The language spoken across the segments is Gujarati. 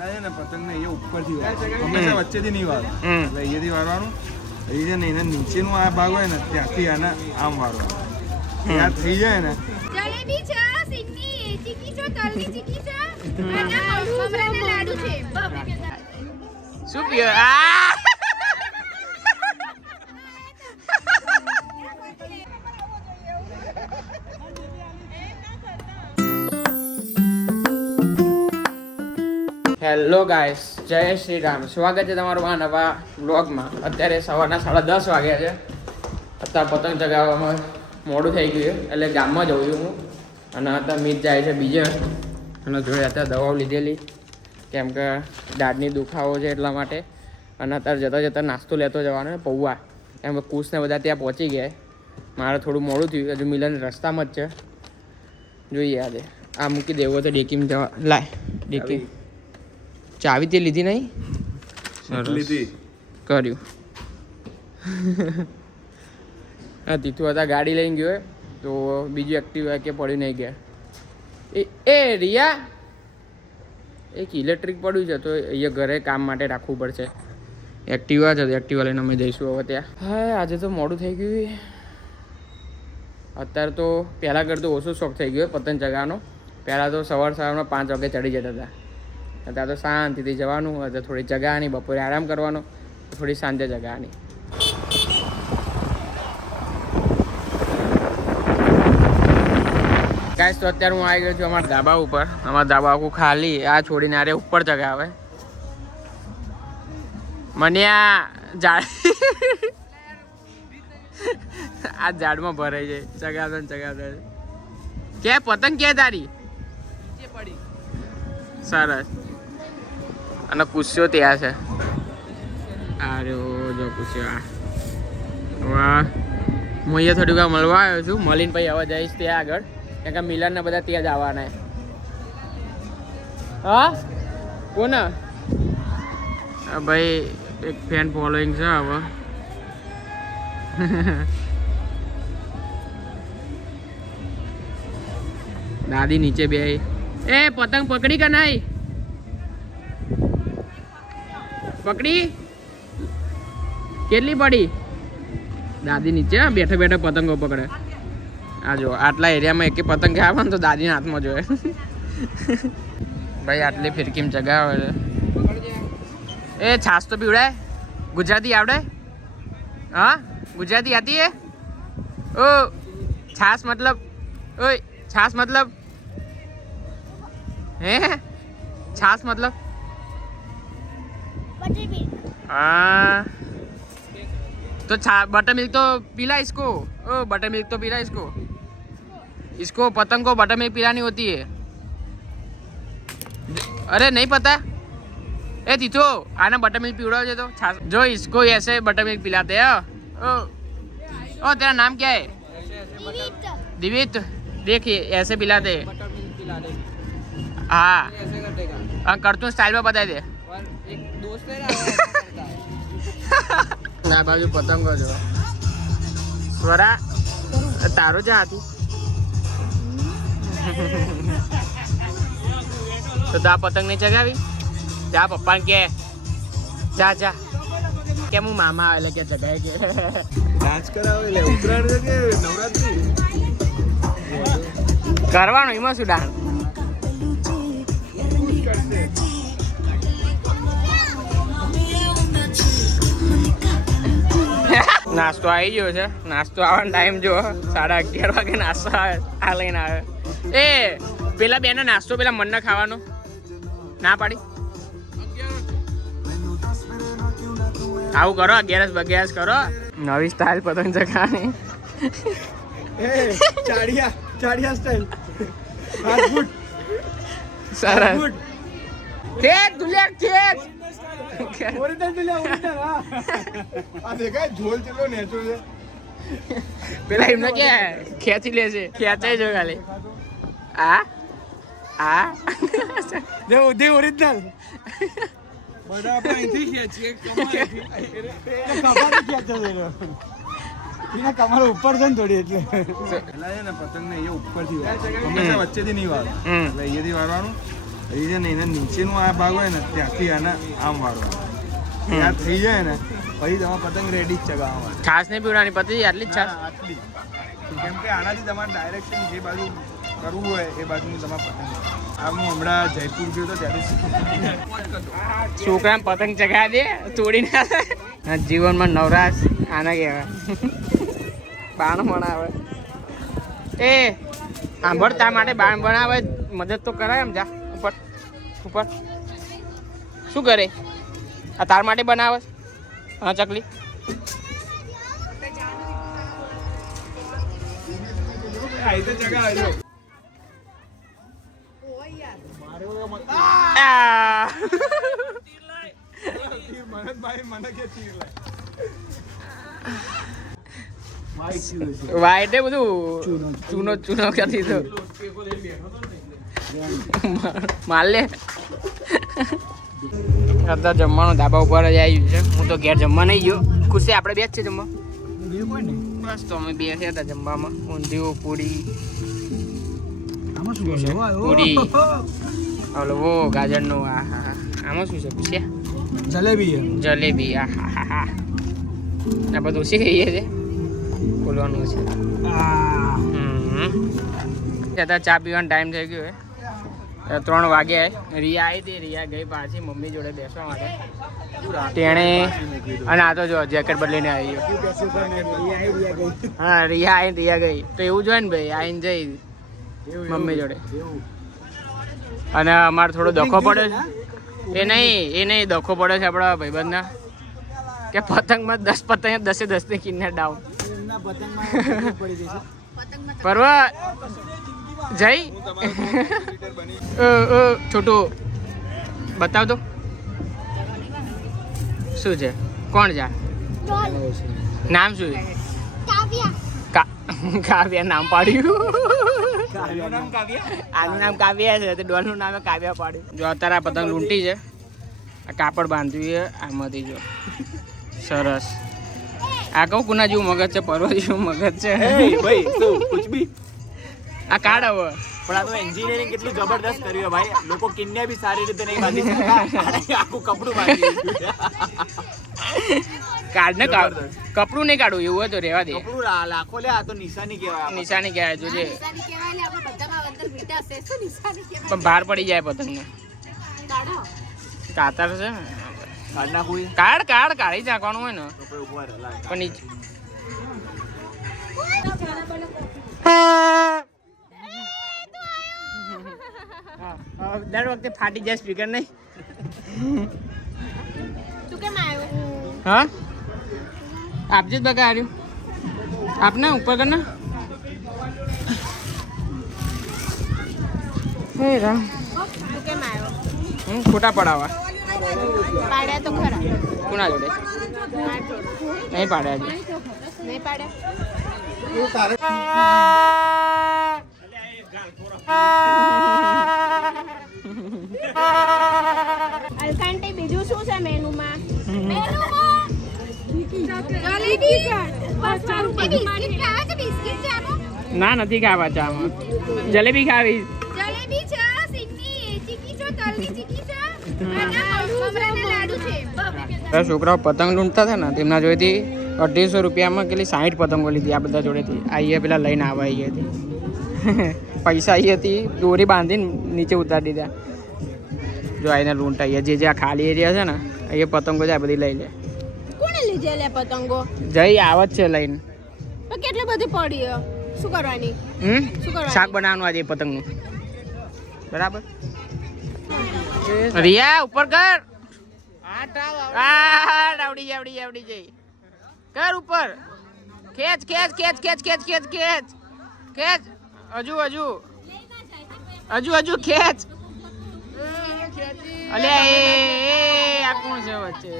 પેલા છે ને પતંગ ને અહીંયા ઉપરથી હંમેશા વચ્ચેથી નહીં વાળો એટલે અહીંયાથી વાળવાનું. એ છે ને એના નીચેનું આ ભાગ હોય ને ત્યાંથી આને આમ વાળવાનું. ત્યાં થઈ જાય ને જલેબી છે, સિંગની ચીકી છે, તલની ચીકી છે અને મમરાના લાડુ છે. શું પીયો? આ હેલો ગાઈસ, જય શ્રી રામ. સ્વાગત છે તમારું આ નવા વ્લોગમાં. અત્યારે સવારના 10:30 વાગ્યા છે. અત્યારે પતંગ ચગાવવામાં મોડું થઈ ગયું એટલે ગામમાં જઉં છું હું. અને અત્યારે મીત જાય છે બીજે. અને જોડે અત્યારે દવાઓ લીધેલી કેમ કે દાઢની દુખાવો છે એટલા માટે. અને અત્યારે જતાં જતાં નાસ્તો લેતો જવાનો પૌવા. એમ કુશને બધા ત્યાં પહોંચી ગયા. મારે થોડું મોડું થયું, હજુ મિલન રસ્તામાં જ છે. જોઈએ આજે આ મૂકી દેવો તો ડેકીમાં જવા. લાય ડેકી ચાવી તે લીધી નહીં? લીધી કર્યું. હા તીથું હતા ગાડી લઈને ગયો તો બીજું એક્ટિવા કે પડ્યું નહીં ગયા. એ રિયા એક ઇલેક્ટ્રિક પડ્યું છે તો અહીંયા ઘરે કામ માટે રાખવું પડશે. એક્ટિવા છે, એક્ટિવા લઈને અમે જઈશું હવે ત્યાં. હા આજે તો મોડું થઈ ગયું. અત્યારે તો પહેલાં કરતો ઓછો શોખ થઈ ગયો પતંગ ચગાવવાનો. પહેલાં તો સવારમાં 5 વાગે ચડી જતા હતા. અત્યારે તો શાંતિથી જવાનું. અત્યારે થોડી જગાવાની, બપોરે આરામ કરવાનો, થોડી સાંજે જગાવાની. ગાઈસ તો અત્યારે હું આવી ગયો છું અમારા ધાબા ઉપર. અમારા ધાબા આખું ખાલી. આ છોડીને આરે ઉપર ચગાવે. મને આ ઝાડ આ ઝાડમાં ભરાઈ જાય ચગાવતા ચગાવતા. કે પતંગ કે તારી સરસ. અને કુસ્યો ત્યાં છે. અરે જો કુસ્યો. વાહ, હું અહીંયા થોડીક વાર મળવા આવ્યો છું. મળીને પછી હવે જઈશ ત્યાં આગળ કેમ કે મિલન ને બધા ત્યાં જ આવવાના. હા કોને? ભાઈ એક ફેન ફોલોઈંગ છે હવે. દાદી નીચે બે. એ પતંગ પકડી કે નહીં? પકડી? કેટલી પડી? દાદી નીચે બેઠા બેઠા પતંગો પકડે. આ જો આટલા એરિયામાં એક પતંગ આવે ને તો દાદીના હાથમાં જોયે. ભાઈ આટલી ફિરકીમાં ચગાવે છે. એ છાસ તો પીવડાય? ગુજરાતી આવડે? હા ગુજરાતી આતી હે? ઓ છાસ મતલબ? ઓય છાસ મતલબ? હે छाछ मतलब? हाँ तो बटर मिल्क तो पीला इसको. ओ बटर मिल्क तो पीला इसको. इसको पतंग को बटर मिल्क पिलानी होती है. अरे नहीं पता? ए तीथो आना बटर मिल्क पिलाओ जो तो छाछ. जो इसको ऐसे बटर मिल्क पिलाते हैं. ओ तेरा नाम क्या है? दिवित. देखिए ऐसे पिलाते हैं. हाँ करतून स्टाइल में बता दे. एक दोस्त है ना बाजू पतंगो जो स्वरा तारो जा आती तो ता पतंग नहीं चगावी जा पप्पा के जा जा के मु मामा आले के चगाए के डांस करावे ले ઉત્તરાયણ છે કે નવરાત્રી કરવાનો એમાં શું ડાન્સ. નાસ્તો આવી ગયો છે. નાસ્તો આવવાનો ટાઈમ જો 11:30 વાગે નાસ્તો આ લઈને આવે. એ પેલા બેનો નાસ્તો પેલા મનને ખાવાનો ના પાડી. આવું કરો 11:00 કરો. નવી સ્ટાઇલ પતંગ ચગાવવાની. ચાડિયા સ્ટાઇલ રાજપૂત સરસ. ખેત દુલિયા ખેત ઓરિજિનલ હા આ દેખાય ઝોલ ચલો નેચો છે. પેલા એમને કે ખેંચી લે છે. ખેંચાઈ જો ખાલી. આ દે ઓરિજિનલ બધા આપણે અહીંથી ખેંચીએ કમાલ ખેંચે એના કમાલ ઉપર છે ને થોડી એટલે પેલા છે ને પતંગ ને એ ઉપરથી હંમેશા વચ્ચેથી નહીં વાળો એટલે અહીંયાથી વાળવાનું. હજી છે ને એના નીચેનું આ ભાગ હોય ને ત્યાંથી આને આમ વાળવાનું. ત્યાં થઈ જાય ને પછી તમારે પતંગ રેડી જ ચગાવવા. છાસ નહીં પીવડાની પતી આટલી જ છાસ. આટલી કેમ કે આનાથી તમારે ડાયરેક્શન જે બાજુ કરવું હોય એ બાજુની તમારે પતંગ. આ હું હમણાં જયપુર ગયો હતો ત્યારે છોકરાને પતંગ ચગાવી દે તોડી ના. જીવનમાં નવરાશ આના કહેવાય. બાણ બનાવે એ સાંભળ તાર માટે બાણ બનાવે મદદ તો કરાય એમ જા ઉપર ઉપર શું કરે આ તાર માટે બનાવે હા ચકલી વાઈટે બધું ચૂનો ચૂનો કરી દીધો માલ લે. અત્યારે જમવાનું ધાબા ઉપર જ આવ્યું છે. હું તો ઘેર જમવા નહીં ગયો. ખુશી આપણે બે જ છે જમવા. બસ તો અમે બે હતા જમવામાં. ઊંધિયું પૂરી પૂરી હલવો ગાજરનો આ હા આમાં શું છે પૂછ્યા જલેબી આ હા હા હા આ બધું શી કહીએ છે બોલવાનું છે. અત્યારે ચા પીવાનો ટાઈમ થઈ ગયો હે 3 વાગ્યા. રિયા આવી હતી. રિયા ગઈ પાછી મમ્મી જોડે બેસવા માટે. તેણે અને આ તો જો જેકેટ બદલીને આવી ગયો. હા રિયા આવીને રિયા ગઈ તો એવું જોઈએ ને ભાઈ આવીને જઈ મમ્મી જોડે. અને અમારે થોડો દખો પડે છે. એ નહીં દખો પડે છે આપણા ભાઈબંધના કે પતંગમાં 10 પતંગ 10 ની કિન્નર ડાઉન પરવા જઈ છોટું બતાવ તો શું છે કોણ જા નામ શું છે કાવ્યા નામ પાડ્યું. આનું નામ કાવ્યા છે તો ડોલનું નામ કાવ્યા પાડ્યું. જો અત્યારે આ પતંગ લૂંટી છે. આ કાપડ બાંધ્યું છે આમાંથી જો સરસ. આ કહું કુના જેવું મગજ છે પરવા જેવું મગજ છે આ કાઢ હવે. પણ આ તો એન્જિનિયરિંગ કેટલું જબરદસ્ત કર્યું ભાઈ. લોકો કિન્યા બી સારી રીતે નહીં બાંધી શકતા. આખું કપડું બાંધી કાઢ ને કાઢ કપડું નહીં કાઢવું એવું હોય તો રહેવા દે. કપડું લાખો લે. આ તો નિશાની કહેવાય. નિશાની કહેવાય જોજે પણ બહાર પડી જાય પતંગને. કાતર છે કાઢ નાખું કાઢ કાઢી નાખવાનું હોય ને પણ નીચે દર વખતે ફાટી જાય સ્પીકર નહીં. હા આપજે જ બગા હાર્યું આપને ઉપર કર ને. હે રામ ખોટા પડાવા પાડ્યા તો ખરા. કોના જોડે નહીં પાડ્યા હજી. નહીં પાડ્યા. અલકાંટે બીજું શું છે મેનુમાં? ના નથી ખાવા ચામાં. જલેબી ખાવી. જલેબી છે, સિંગની ચીકી છે, તલની ચીકી છે અને મમરાના લાડુ છે. છોકરાઓ પતંગ લૂંટતા હતા ને તેમના જોડેથી 250 રૂપિયામાં કેટલી 60 પતંગો લીધી આ બધા જોડેથી. અહીંયા પેલા લઈને આવવા આવી હતી. પૈસા આવી હતી દોરી બાંધીને નીચે ઉતારી દીધા. જો આઈને લૂંટ આવી જે આ ખાલી એરિયા છે ને અહીંયા પતંગો જાય બધી લઈ લે. કોણે લીધે લે પતંગો? જઈ આવત છે લઈને. તો કેટલી બધી પડી શું કરવાની? શું કરવાની? શાક બનાવવાનું આજે પતંગનું. બરાબર રિયા ઉપર કર. આવડી જઈ કર ઉપર. ખેંચ હજુ ખેંચ. અલ્યા એ આ કોણ છે વચ્ચે?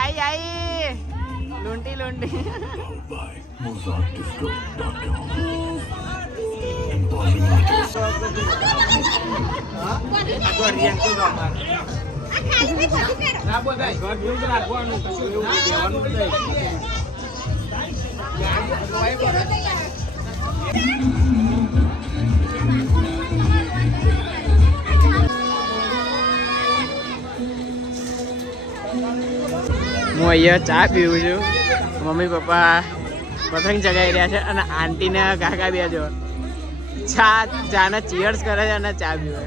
આઈ લૂંટી હું અહીંયા ચા પીવું છું. મમ્મી પપ્પા પતંગ ચગાવી રહ્યા છે અને આંટીને કાકા બે જો ચાને ચીયર્સ કરે છે અને ચા પીવે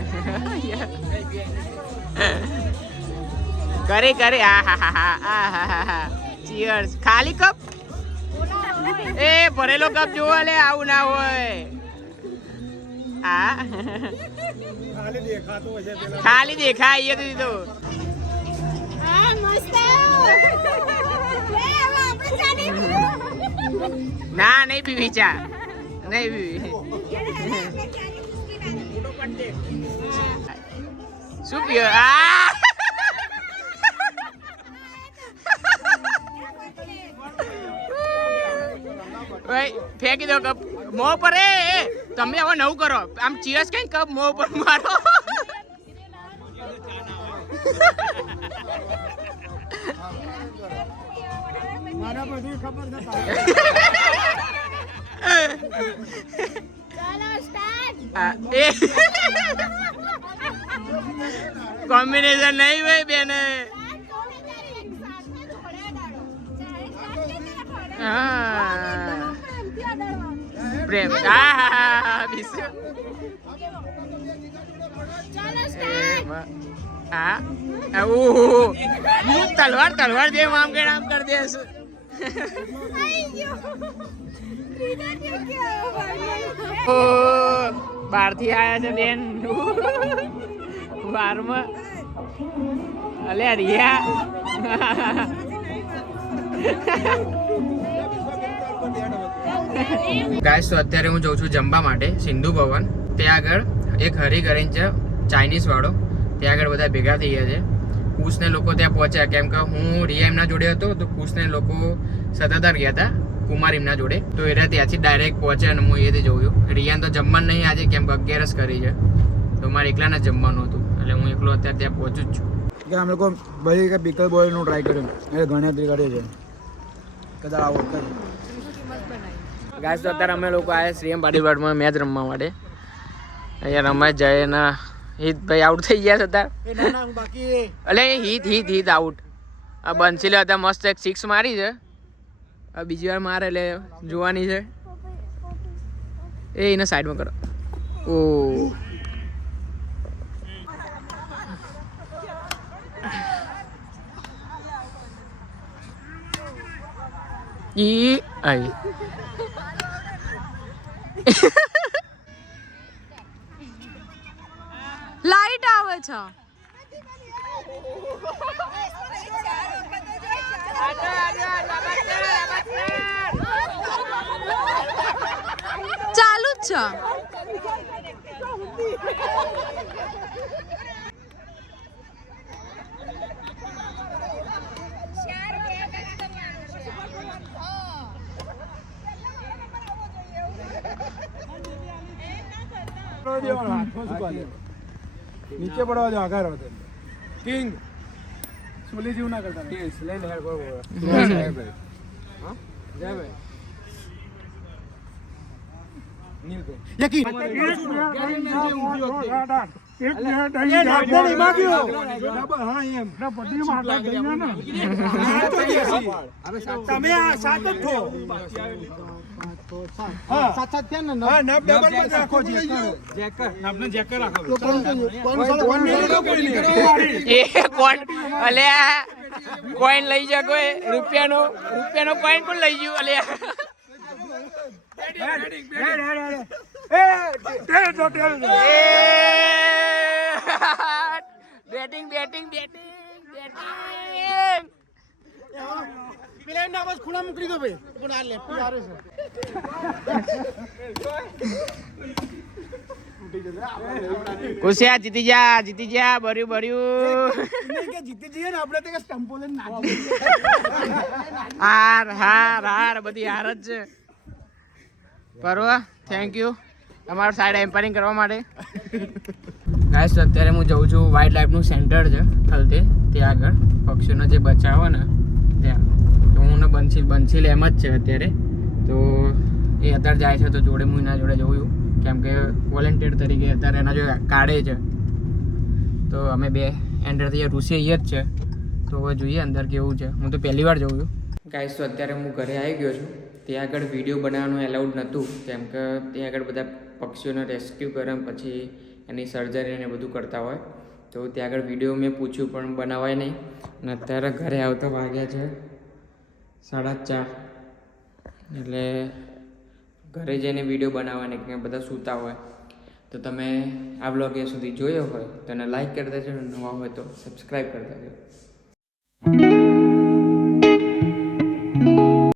કરી આ હા ચીયર્સ. ખાલી કપ એ ભરેલો કપ જોવો લે, આવું ના હોય. હા ખાલી દેખાય એ તો આ મસ્ત ના નહીં પીવી ચા, નહીં પીવી. શું પીવો? ફેંકી દો કપ મો પર. તમે હવે નવું કરો, આમ ચીયર્સ કઈ કપ મો પર મારો. મારા બધું ખબર છે. કોમ્બિનેશન નહીં ભાઈ બેને. પ્રેમ. તલવાર દે આમ કે આમ કરી દેસ. બહારથી આયા છે બેન બારમાં. અલે રિયા ગાઈસ, તો અત્યારે હું જઉં છું જમવા માટે સિંધુ ભવન. ત્યાં આગળ એક હરી કરીને છે ચાઇનીઝ વાળો, ત્યાં આગળ બધા ભેગા થઈ ગયા છે. કુશને લોકો ત્યાં પહોંચ્યા કેમ કે હું રિયા એમના જોડે હતો, તો કુશને લોકો સતાધાર ગયા હતા કુમાર એમના જોડે. તો એ ત્યાંથી ડાયરેક્ટ પહોંચ્યા અને હું એથી જોઉં છું. રિયાને તો જમવાનું નહીં આજે કેમ કે 11 કરી છે, તો મારે એકલાને જમવાનું હતું એટલે હું એકલો અત્યારે ત્યાં પહોંચું જ છું. કે અમે લોકો બધી કે પિકલ બોયલનું ટ્રાય કર્યું, એ ગણતરી કરીએ છીએ કદાચ આવો. ગાઈસ, તો અત્યારે અમે લોકો આવ્યા શ્રીએમ બોડીગાર્ડમાં મેચ રમવા માટે. અહીંયા રમાય જાય ને હિતભાઈ આઉટ થઈ ગયા હતા. અલે હિત આઉટ. આ બંસીલે હતા મસ્ત એક 6 મારી છે. આ બીજી વાર મારે એટલે જોવાની છે. એને સાઈડમાં કરો. ઓ ઈ આઈ લાઈટ આવે છે. ચાલુ જ છે. નીચે પડવા દો આગળ હતો કિંગ સોલી જીવ ના કરતા કેસ લઈને હેડ બોલ જય ભાઈ નીલભાઈ યકી તમે આ સાત જ છો. કોઈન લઈ જા, કોઈ રૂપિયાનો કોઈન પણ લઈ ગયું. અલ્યા બેટિંગ બેટિંગ બેટિંગ બેટિંગ. પેલા એના બસ ખૂણા મૂકી દો ભાઈ, પણ આ લેફ્ટ આવે છે. કુશિયા જીતી જા ભર્યું જીતી જઈએ ને આપણે તો સ્ટમ્પો લઈને હાર બધી હાર જ છે. પરવા થેન્ક યુ તમારું સાઈડ એમ્પાયરિંગ કરવા માટે. ગાઈસ, અત્યારે હું જઉં છું વાઇલ્ડ લાઈફનું સેન્ટર છે થલતે, ત્યાં આગળ પક્ષીઓનો જે બચાવ ને ત્યાં. તો હું બંસીલ એમ જ છે અત્યારે. તો એ અત્યારે જાય છે તો જોડે હું એના જોડે જઉં છું કેમ કે વોલેન્ટિયર તરીકે અત્યારે એના જો કાઢે છે તો અમે બે એન્ટર થઈએ. ઋષિ અહીંયા જ છે તો હવે જોઈએ અંદર કેવું છે. હું તો પહેલી વાર જઉં છું ગાઈસ. તો અત્યારે હું ઘરે આવી ગયો છું. ત્યાં આગળ વિડીયો બનાવવાનું એલાઉડ નહોતું કેમ કે ત્યાં આગળ બધા પક્ષીઓને રેસ્ક્યુ કરે પછી એની સર્જરી ને બધું કરતા હોય તો ત્યાં આગળ વિડીયો મેં પૂછ્યું પણ બનાવાય નહીં. અને અત્યારે ઘરે આવતા વાગ્યા છે 4:30 એટલે ઘરે જઈને વિડીયો બનાવવાની કે બધા સૂતા હોય. તો તમે આ બ્લોગ એ સુધી જોયો હોય તો એને લાઈક કરી દેજો, નવા હોય તો સબસ્ક્રાઈબ કરી દેજો.